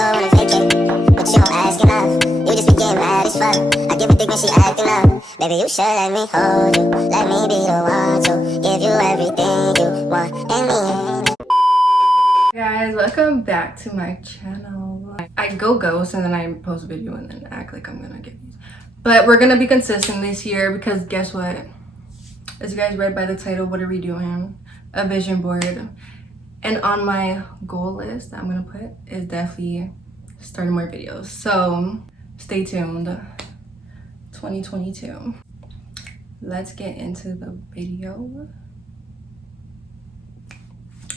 go on a vacay, but you don't ask enough. You just be getting mad as fuck. I give a dick when she acting up. Baby, you should let me hold you, let me be the one to give you everything you want and me. Guys, welcome back to my channel. I go ghost and then I post a video and then act like I'm gonna get these. But we're gonna be consistent this year because guess what? As you guys read by the title, what are we doing? A vision board. And on my goal list that I'm gonna put is definitely starting more videos. So stay tuned. 2022. Let's get into the video.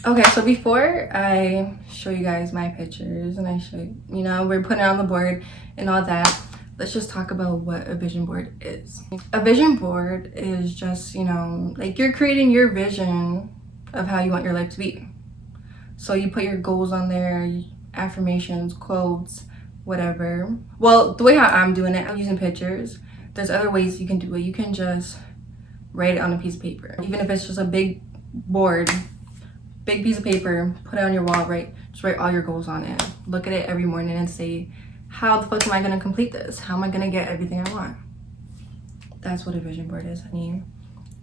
Okay, so before I show you guys my pictures and I show you, we're putting it on the board and all that, let's just talk about what a vision board is. A vision board is just, like you're creating your vision of how you want your life to be. So you put your goals on there, affirmations, quotes, whatever. Well, the way how I'm doing it, I'm using pictures. There's other ways you can do it. You can just write it on a piece of paper. Even if it's just a big board, big piece of paper, put it on your wall, just write all your goals on it. Look at it every morning and say, how the fuck am I gonna complete this? How am I gonna get everything I want? That's what a vision board is, honey.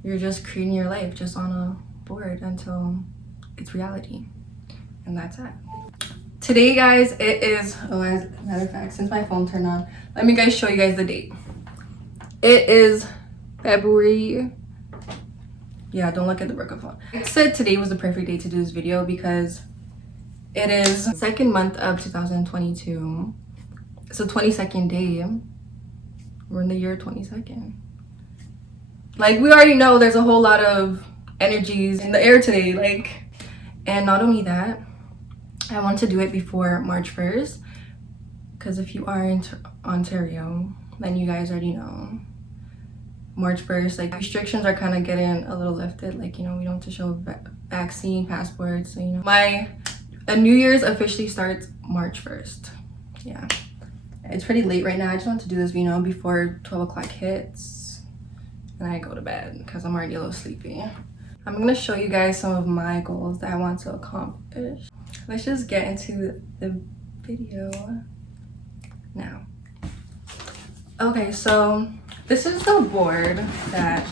You're just creating your life just on a board until it's reality. And that's it. Today, guys, it is, as a matter of fact, since my phone turned on, let me show you guys the date. It is February. Yeah, don't look at the broken phone. I said today was the perfect day to do this video because it is the second month of 2022. It's the 22nd day. We're in the year 22nd. Like, we already know there's a whole lot of energies in the air today. And not only that, I want to do it before March 1st. Because if you are in Ontario, then you guys already know. March 1st, restrictions are kind of getting a little lifted. We don't have to show vaccine passports. So, a New Year's officially starts March 1st. Yeah. It's pretty late right now. I just want to do this, before 12 o'clock hits. And I go to bed because I'm already a little sleepy. I'm going to show you guys some of my goals that I want to accomplish. Let's just get into the video now. Okay, so this is the board that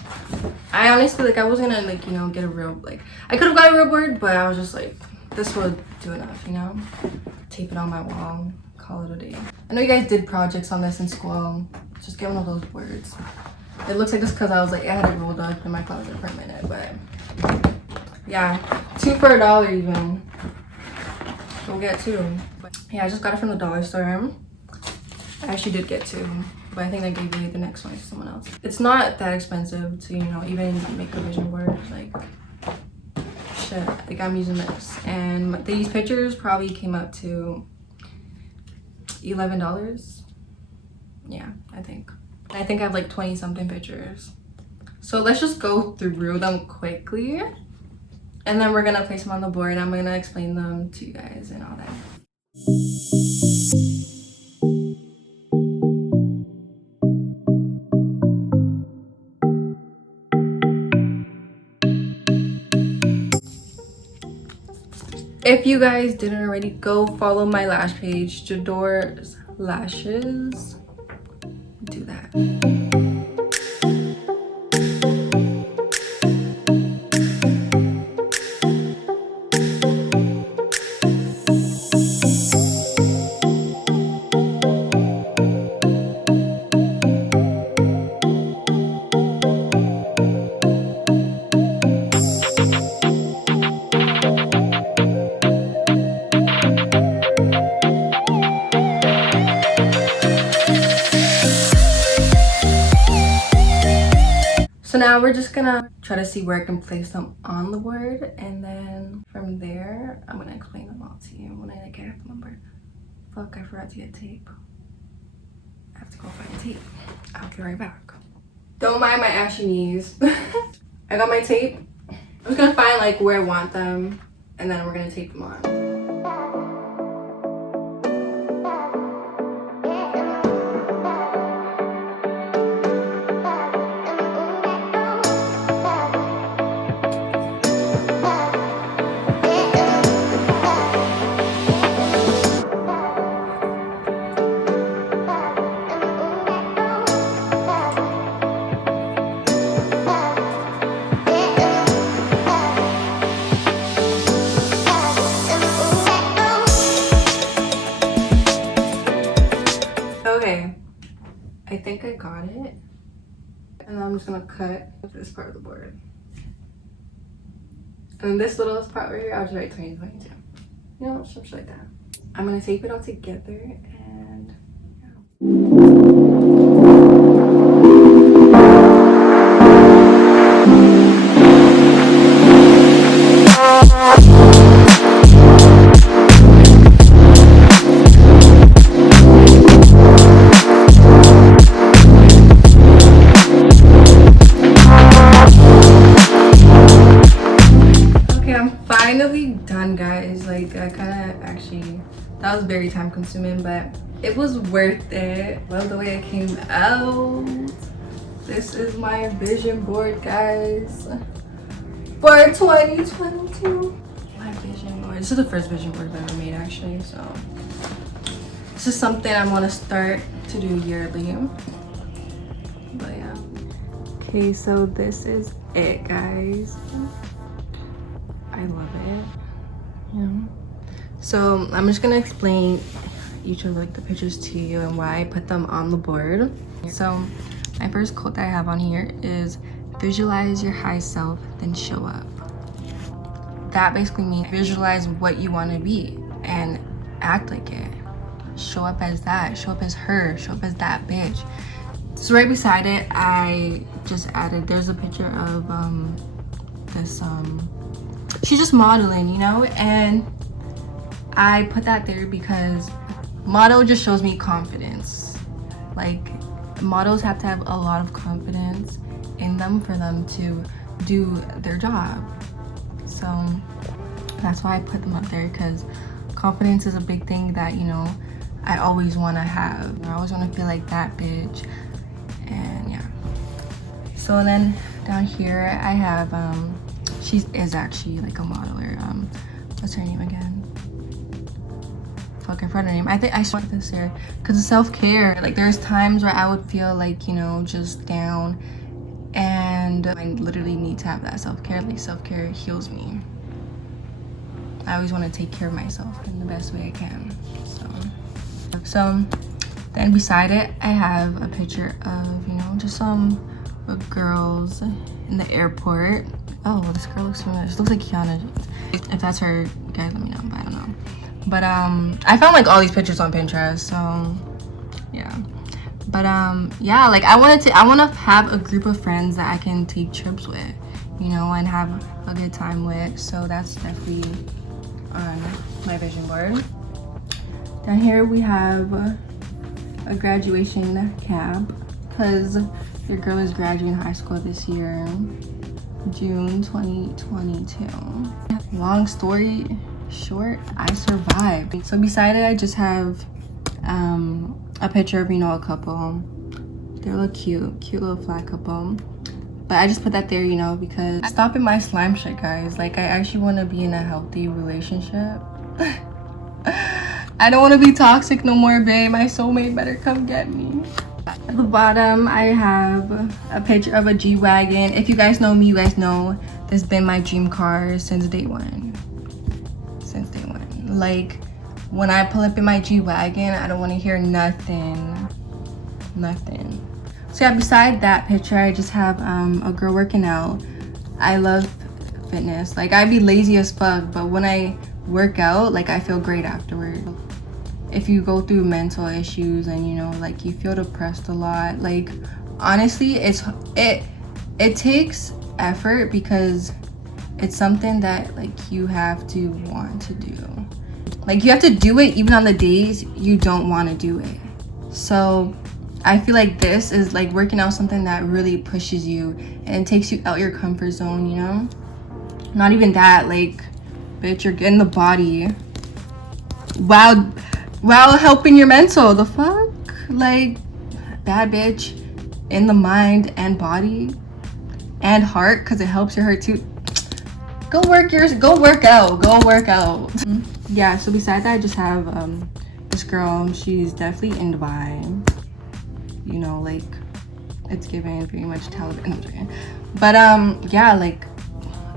I honestly, I wasn't gonna, get a real, I could have got a real board, but I was just this will do enough, Tape it on my wall, call it a day. I know you guys did projects on this in school. Just get one of those boards. It looks like this because I was I had it rolled up in my closet for a minute, but yeah, 2 for $1 even. Go get 2. But yeah, I just got it from the dollar store. I actually did get 2. But I think I gave you the next one to someone else. It's not that expensive to, even make a vision board. Shit, I'm using this. And these pictures probably came up to $11. Yeah, I think I have 20 something pictures. So let's just go through them quickly. And then we're gonna place them on the board. I'm gonna explain them to you guys and all that. If you guys didn't already, go follow my lash page, Jador's Lashes. Do that. So now we're just gonna try to see where I can place them on the board, and then from there, I'm gonna explain them all to you when I get them on board. Fuck, I forgot to get tape. I have to go find tape. I'll be right back. Don't mind my ashy knees. I got my tape. I'm just gonna find where I want them, and then we're gonna tape them on. think I got it. And I'm just gonna cut this part of the board. And this little part right here, I'll just write 2022. You know, something like that. I'm gonna tape it all together and finally done, guys. Like, I kind of actually, that was very time consuming, but it was worth it. Love the way it came out. This is my vision board, guys, for 2022. My vision board. This is the first vision board I've ever made, actually. So this is something I want to start to do yearly. But yeah. Okay, so this is it, guys. I love it. Yeah. So I'm just gonna explain each of like the pictures to you and why I put them on the board. So my first quote that I have on here is visualize your high self, then show up. That basically means visualize what you want to be and act like it. Show up as that, show up as her, show up as that bitch. So right beside it, I just added, there's a picture of this she's just modeling, you know, and I put that there because model just shows me confidence. Like, models have to have a lot of confidence in them for them to do their job. So that's why I put them up there, because confidence is a big thing that, you know, I always want to have. I always want to feel like that bitch. And yeah. So then down here I have she is actually like a modeler. What's her name again? Fuck, I forgot her name. I think I saw this here because of self-care. Like, there's times where I would feel like, you know, just down, and I literally need to have that self-care. Like, self-care heals me. I always want to take care of myself in the best way I can. So then beside it, I have a picture of, you know, just some girls in the airport. Oh, this girl looks familiar. She looks like Kiana. If that's her, guys, let me know. But I don't know. But I found like all these pictures on Pinterest, so yeah. But yeah, like I want to have a group of friends that I can take trips with, you know, and have a good time with. So that's definitely on my vision board. Down here we have a graduation cap, because your girl is graduating high school this year, June 2022. Long story short, I survived. So beside it, I just have a picture of, you know, a couple. They look cute little flat couple. But I just put that there, you know, because stopping my slime shit, guys. Like, I actually want to be in a healthy relationship. I don't want to be toxic no more, babe. My soulmate better come get me. At the bottom, I have a picture of a G-Wagon. If you guys know me, you guys know this has been my dream car since day one. Since day one. Like, when I pull up in my G-Wagon, I don't want to hear nothing. Nothing. So yeah, beside that picture, I just have a girl working out. I love fitness. Like, I'd be lazy as fuck, but when I work out, like, I feel great afterward. If you go through mental issues and, you know, like, you feel depressed a lot, like, honestly, it takes effort, because it's something that, like, you have to want to do. Like, you have to do it even on the days you don't want to do it. So I feel like this is like working out, something that really pushes you and takes you out your comfort zone, you know? Not even that, like, bitch, you're getting the body while helping your mental. The fuck? Like, bad bitch in the mind and body and heart, because it helps your heart too. Go work out. Yeah, so besides that, I just have this girl. She's definitely in Dubai, you know, like, it's giving very much Taliban. But yeah, like,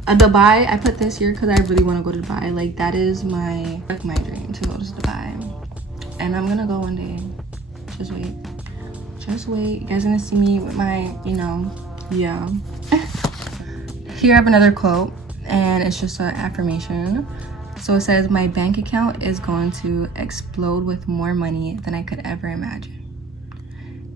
a Dubai, I put this here because I really want to go to Dubai. Like, that is my dream, to go to Dubai, and I'm gonna go one day. Just wait. Just wait. You guys gonna see me with my, you know, yeah. Here I have another quote, and it's just an affirmation. So it says, my bank account is going to explode with more money than I could ever imagine.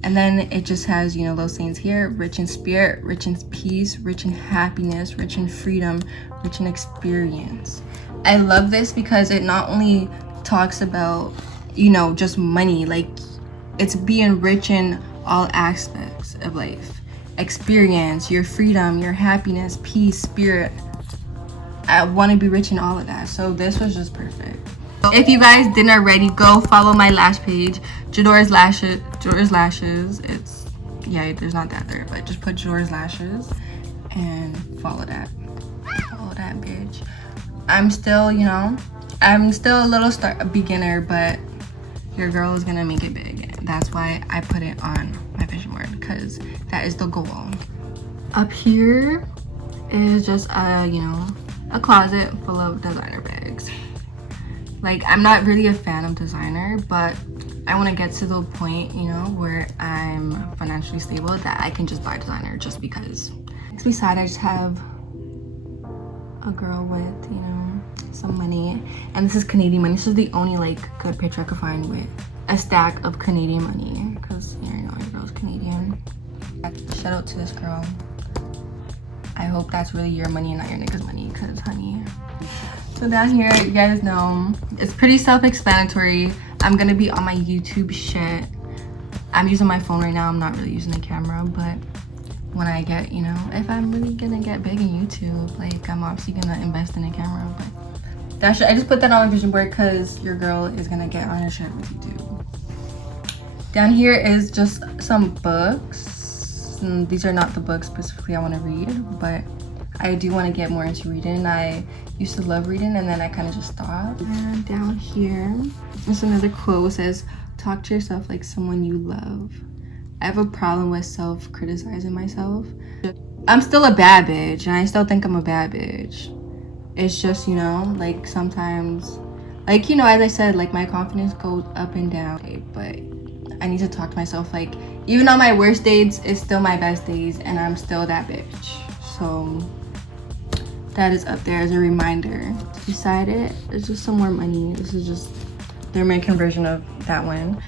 And then it just has, you know, those sayings here: rich in spirit, rich in peace, rich in happiness, rich in freedom, rich in experience. I love this because it not only talks about, you know, just money, like it's being rich in all aspects of life. Experience, your freedom, your happiness, peace, spirit. I want to be rich in all of that. So this was just perfect. If you guys didn't already, go follow my lash page, Jador's Lashes. It's, yeah, there's not that there, but just put Jador's Lashes and follow that. Follow that bitch. I'm still, you know, I'm still a little beginner, but your girl is gonna make it big. That's why I put it on my vision board, because that is the goal. Up here is just a, you know, a closet full of designer bags. Like, I'm not really a fan of designer, but I want to get to the point, you know, where I'm financially stable that I can just buy designer just because. Beside, I just have a girl with, you know, some money, and this is Canadian money. This is the only like good picture I could find with a stack of Canadian money, because you know your girl's Canadian. Shout out to this girl. I hope that's really your money and not your nigga's money, because honey. So down here, you guys know, it's pretty self-explanatory. I'm gonna be on my YouTube shit. I'm using my phone right now. I'm not really using the camera, but when I get, you know, if I'm really gonna get big in YouTube, like I'm obviously gonna invest in a camera. But that shit, I just put that on my vision board because your girl is gonna get on her shit with YouTube. Down here is just some books. And these are not the books specifically I want to read, but I do want to get more into reading. I used to love reading, and then I kind of just stopped. And down here, there's another quote. It says, talk to yourself like someone you love. I have a problem with self-criticizing myself. I'm still a bad bitch, and I still think I'm a bad bitch. It's just, you know, like sometimes, like, you know, as I said, like my confidence goes up and down, okay, but I need to talk to myself like, even on my worst days, it's still my best days, and I'm still that bitch. So that is up there as a reminder. Beside it, it's just some more money. This is just the American version of that one.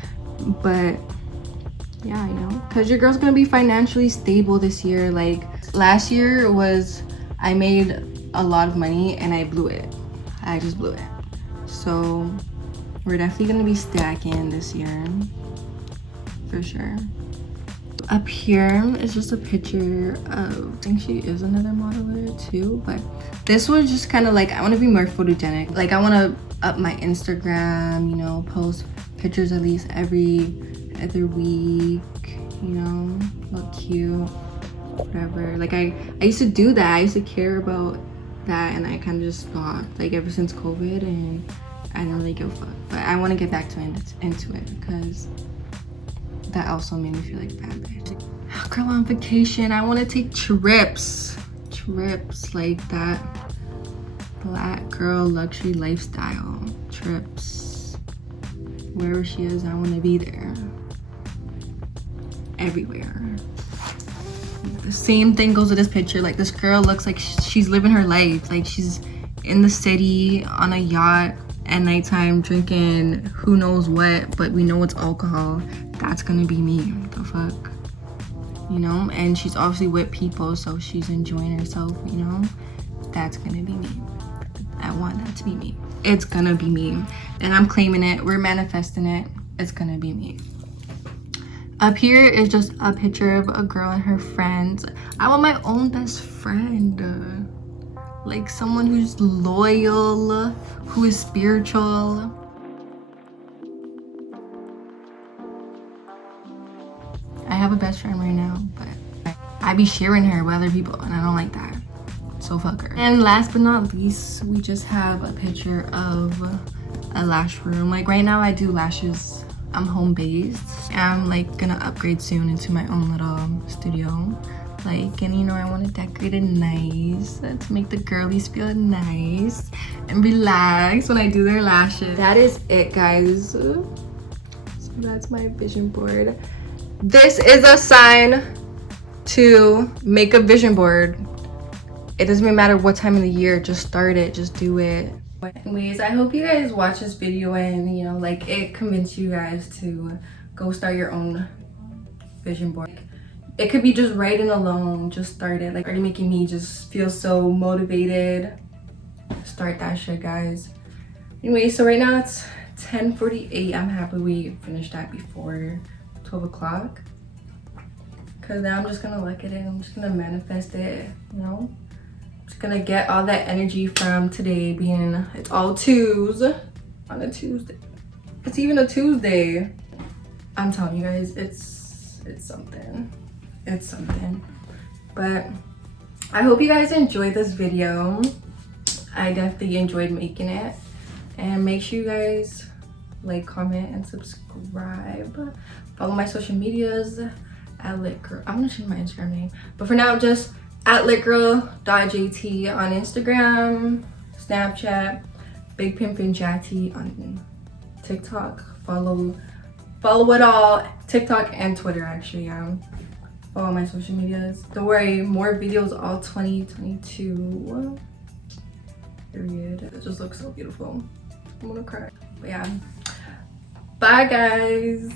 But yeah, you know, because your girl's gonna be financially stable this year. Like last year was, I made a lot of money and I blew it. I just blew it. So we're definitely gonna be stacking this year for sure. Up here is just a picture of, I think she is another modeler too, but this was just kind of like, I want to be more photogenic. Like I want to up my Instagram, you know, post pictures at least every other week, you know, look cute, whatever. Like I used to do that. I used to care about that, and I kind of just stopped, like ever since COVID, and I didn't really give a fuck. But I want to get back to into it, because that also made me feel like a bad bitch. Girl, on vacation, I want to take trips like that black girl luxury lifestyle trips. Wherever she is, I want to be there. Everywhere. The same thing goes with this picture. Like this girl looks like she's living her life. Like she's in the city on a yacht at nighttime drinking who knows what, but we know it's alcohol. That's gonna be me. What the fuck, you know? And she's obviously with people, so she's enjoying herself, you know? That's gonna be me. I want that to be me. It's gonna be me, and I'm claiming it. We're manifesting it. It's gonna be me. Up here is just a picture of a girl and her friends. I want my own best friend, like someone who's loyal, who is spiritual. I have a best friend right now, but I be sharing her with other people, and I don't like that. So fuck her. And last but not least, we just have a picture of a lash room. Like right now I do lashes, I'm home based. I'm like gonna upgrade soon into my own little studio. Like, and you know, I want to decorate it nice to make the girlies feel nice and relax when I do their lashes. That is it, guys. So that's my vision board. This is a sign to make a vision board. It doesn't even matter what time of the year, just start it, just do it. Anyways, I hope you guys watch this video and, you know, like, it convinced you guys to go start your own vision board. It could be just writing alone, just start it. Like, already making me just feel so motivated. Start that shit, guys. Anyway, so right now it's 10:48. I'm happy we finished that before 12 o'clock. Cause now I'm just gonna look at it, I'm just gonna manifest it, you know? Just gonna get all that energy from today being, it's all twos on a Tuesday. It's even a Tuesday. I'm telling you guys, it's something. It's something. But I hope you guys enjoyed this video. I definitely enjoyed making it. And make sure you guys like, comment, and subscribe. Follow my social medias at litgirl. I'm gonna change my Instagram name, but for now, just at litgirl.jt on Instagram, Snapchat, Big Pimpin' Jatty on TikTok. Follow it all. TikTok and Twitter, actually. Follow my social medias. Don't worry, more videos all 2022. Period. It just looks so beautiful. I'm gonna cry. But yeah. Bye, guys.